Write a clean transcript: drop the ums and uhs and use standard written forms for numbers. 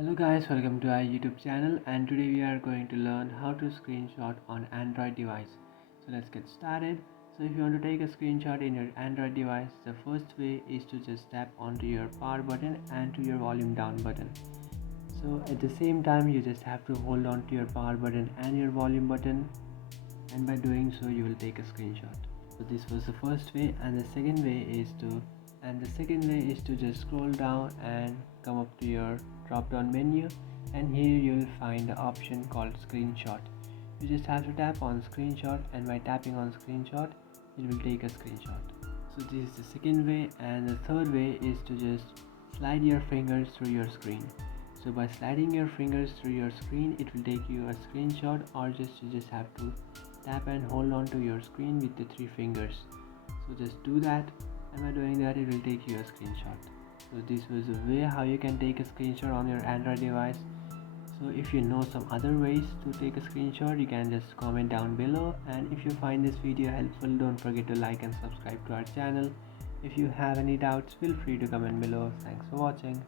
Hello guys, welcome to our YouTube channel, and today we are going to learn how to screenshot on Android device. So let's get started. So if you want to take a screenshot in your Android device, the first way is to just tap onto your power button and to your volume down button. So at the same time you just have to hold on to your power button and your volume button, and by doing so you will take a screenshot. So this was the first way, and the second way is to just scroll down and come up to your drop down menu, and here you will find the option called screenshot. You just have to tap on screenshot, and by tapping on screenshot it will take a screenshot. So this is the second way, and the third way is to just slide your fingers through your screen. So by sliding your fingers through your screen it will take you a screenshot, or you just have to tap and hold on to your screen with the three fingers. So just do that, and by doing that it will take you a screenshot. So this was a way how you can take a screenshot on your Android device. So if you know some other ways to take a screenshot, you can just comment down below, and if you find this video helpful, don't forget to like and subscribe to our channel. If you have any doubts, feel free to comment below. Thanks for watching.